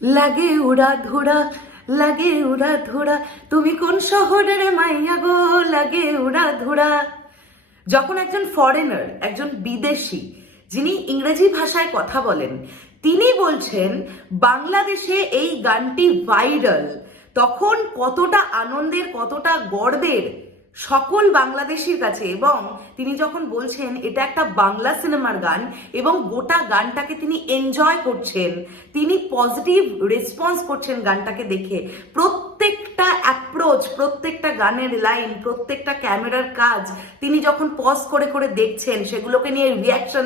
লাগে উড়া ধুরা, লাগে উড়া ধুরা, তুমি কোন শহরের মাইয়া গো, লাগে উড়া ধুরা। যখন একজন ফরেনার, একজন বিদেশি যিনি ইংরেজি ভাষায় কথা বলেন, তিনি বলছেন বাংলাদেশে এই গানটি ভাইরাল, তখন কতটা আনন্দের, কতটা গর্বের সকল বাংলাদেশির কাছে। এবং তিনি যখন বলছেন এটা একটা বাংলা সিনেমার গান এবং গোটা গানটাকে তিনি এনজয় করছেন, তিনি পজিটিভ রেসপন্স করছেন গানটাকে দেখে, প্রত্যেকটা অ্যাপ্রোচ, প্রত্যেকটা গানের লাইন, প্রত্যেকটা ক্যামেরার কাজ তিনি যখন পজ করে করে দেখছেন, সেগুলোকে নিয়ে রিয়াকশন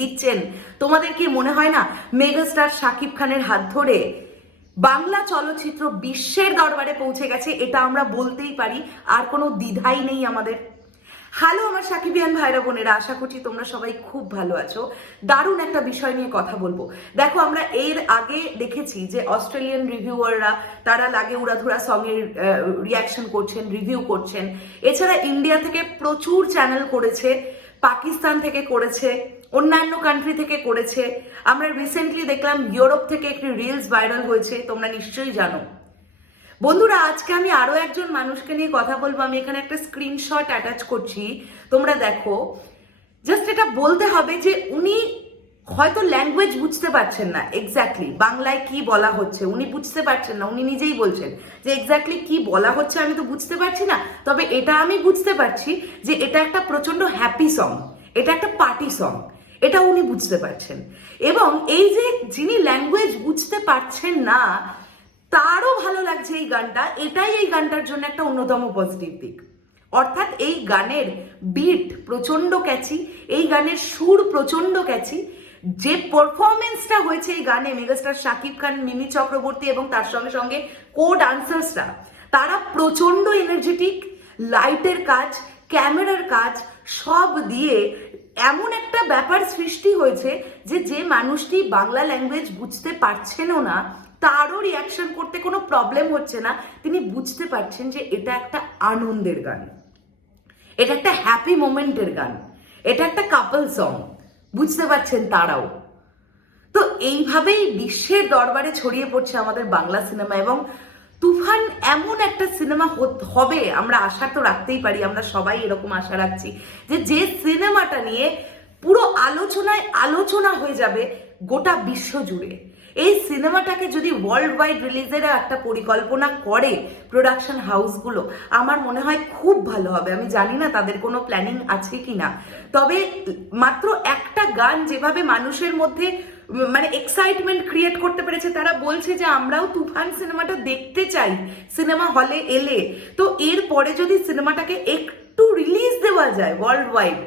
দিচ্ছেন, তোমাদের কি মনে হয় না মেগাস্টার শাকিব খানের হাত ধরে বাংলা চলচ্চিত্র বিশ্বের দরবারে পৌঁছে গেছে? এটা আমরা বলতেই পারি, আর কোনো দ্বিধাই নেই আমাদের। হ্যালো আমার সাকিবিয়ান ভাইরা বোনেরা, আশা করছি তোমরা সবাই খুব ভালো আছো। দারুণ একটা বিষয় নিয়ে কথা বলবো। দেখো, আমরা এর আগে দেখেছি যে অস্ট্রেলিয়ান রিভিউয়াররা তারা লাগে উড়াধুরা সঙ্গের রিয়াকশন করছেন, রিভিউ করছেন। এছাড়া ইন্ডিয়া থেকে প্রচুর চ্যানেল করেছে, পাকিস্তান থেকে করেছে, অন্যান্য কান্ট্রি থেকে করেছে। আমরা রিসেন্টলি দেখলাম ইউরোপ থেকে একটি রিলস ভাইরাল হয়েছে, তোমরা নিশ্চয়ই জানো। বন্ধুরা, আজকে আমি আরো একজন মানুষকে নিয়ে কথা বলবো। আমি এখানে একটা স্ক্রিনশট অ্যাটাচ করছি, তোমরা দেখো। জাস্ট এটা বলতে হবে যে উনি হয়তো ল্যাঙ্গুয়েজ বুঝতে পারছেন না, এক্স্যাক্টলি বাংলায় কি বলা হচ্ছে উনি বুঝতে পারছেন না। উনি নিজেই বলছেন যে এক্স্যাক্টলি কি বলা হচ্ছে আমি তো বুঝতে পারছি না, তবে এটা আমি বুঝতে পারছি যে এটা একটা প্রচন্ড হ্যাপি সং, এটা একটা পার্টি সং, এটা উনি বুঝতে পারছেন। এবং এই যে যিনি ল্যাঙ্গুয়েজ বুঝতে পারছেন না তারও ভালো লাগছে এই গানটা, এটাই এই গানটার জন্য একটা অন্যতম পজিটিভ দিক। অর্থাৎ এই গানের বিট প্রচন্ড ক্যাচি, এই গানের সুর প্রচন্ড ক্যাচি, যে পারফরমেন্সটা হয়েছে এই গানে মেগাস্টার শাকিব খান, মিমি চক্রবর্তী এবং তার সঙ্গে সঙ্গে কো ডান্সার্সরা, তারা প্রচন্ড এনার্জেটিক। লাইটের কাজ, ক্যামেরার কাজ সব দিয়ে এমন একটা ব্যাপার সৃষ্টি হয়েছে যে যে মানুষটি বাংলা ল্যাঙ্গুয়েজ বুঝতে পারছেনও না, তারও রিয়াকশন করতে কোনো প্রবলেম হচ্ছে না। তিনি বুঝতে পারছেন যে এটা একটা আনন্দের গান, এটা একটা হ্যাপি মোমেন্টের গান, এটা একটা কাপল সং, বুঝতে পারছেন তারাও। তো এইভাবেই বিশ্বের দরবারে ছড়িয়ে পড়ছে আমাদের বাংলা সিনেমা। এবং তুফান এমন একটা সিনেমা হবে, আমরা আশা তো রাখতেই পারি, আমরা সবাই এরকম আশা রাখছি যে যে সিনেমাটা নিয়ে পুরো আলোচনায় আলোচনা হয়ে যাবে গোটা বিশ্ব জুড়ে। এই সিনেমাটাকে যদি ওয়ার্ল্ড ওয়াইড রিলিজের একটা পরিকল্পনা করে প্রোডাকশন হাউসগুলো, আমার মনে হয় খুব ভালো হবে। আমি জানি না তাদের কোনো প্ল্যানিং আছে কিনা, তবে মাত্র একটা গান যেভাবে মানুষের মধ্যে মানে এক্সাইটমেন্ট ক্রিয়েট করতে পেরেছে, তারা বলছে যে আমরাও তুফান সিনেমাটা দেখতে চাই সিনেমা হলে এলে। তো এরপরে যদি সিনেমাটাকে একটু রিলিজ দেওয়া যায় ওয়ার্ল্ড ওয়াইড,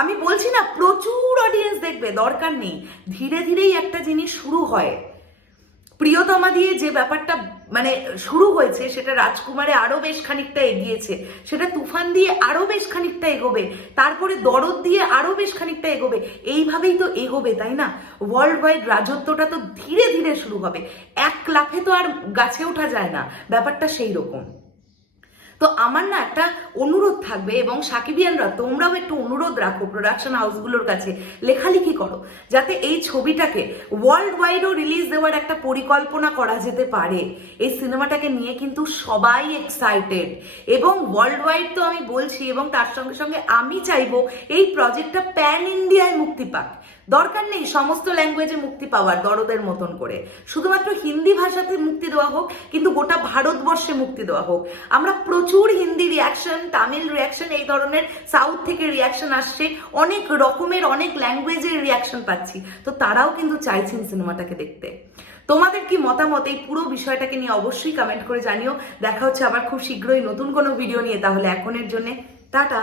আমি বলছি না প্রচুর অডিয়েন্স দেখবে, দরকার নেই, ধীরে ধীরেই একটা জিনিস শুরু হয়। প্রিয়তমা দিয়ে যে ব্যাপারটা মানে শুরু হয়েছে, সেটা রাজকুমারে আরো বেশ খানিকটা এগিয়েছে, সেটা তুফান দিয়ে আরো বেশ খানিকটা এগোবে, তারপরে দরদ দিয়ে আরো বেশ খানিকটা এগোবে। এইভাবেই তো এগোবে, তাই না? ওয়ার্ল্ড ওয়াইড রাজত্বটা তো ধীরে ধীরে শুরু হবে, এক লাফে তো আর গাছে ওঠা যায় না, ব্যাপারটা সেই রকম। তো আমার না একটা অনুরোধ থাকবে, এবং সাকিবিয়ানরা তোমরাও একটু অনুরোধ রাখো প্রোডাকশন হাউসগুলোর কাছে, লেখালেখি করো যাতে এই ছবিটাকে ওয়ার্ল্ড ওয়াইডও রিলিজ দেওয়ার একটা পরিকল্পনা করা যেতে পারে। এই সিনেমাটাকে নিয়ে কিন্তু সবাই এক্সাইটেড, এবং ওয়ার্ল্ড ওয়াইড তো আমি বলছি, এবং তার সঙ্গে সঙ্গে আমি চাইবো এই প্রজেক্টটা প্যান ইন্ডিয়ায় মুক্তি পাক। দরকার নেই সমস্ত ল্যাঙ্গুয়েজে মুক্তি পাওয়ার দরদের মতন করে, শুধুমাত্র হিন্দি ভাষাতে মুক্তি দেওয়া হোক, কিন্তু গোটা ভারতবর্ষে মুক্তি দেওয়া হোক। আমরা প্রচুর হিন্দি রিয়াকশন, তামিল রিয়াকশন, এই ধরনের সাউথ থেকে রিয়াকশন আসছে, অনেক রকমের অনেক ল্যাঙ্গুয়েজের রিয়াকশন পাচ্ছি, তো তারাও কিন্তু চাইছেন সিনেমাটাকে দেখতে। তোমাদের কি মতামত এই পুরো বিষয়টাকে নিয়ে অবশ্যই কমেন্ট করে জানিও। দেখা হচ্ছে আবার খুব শীঘ্রই নতুন কোনো ভিডিও নিয়ে। তাহলে এখনের জন্য টাটা।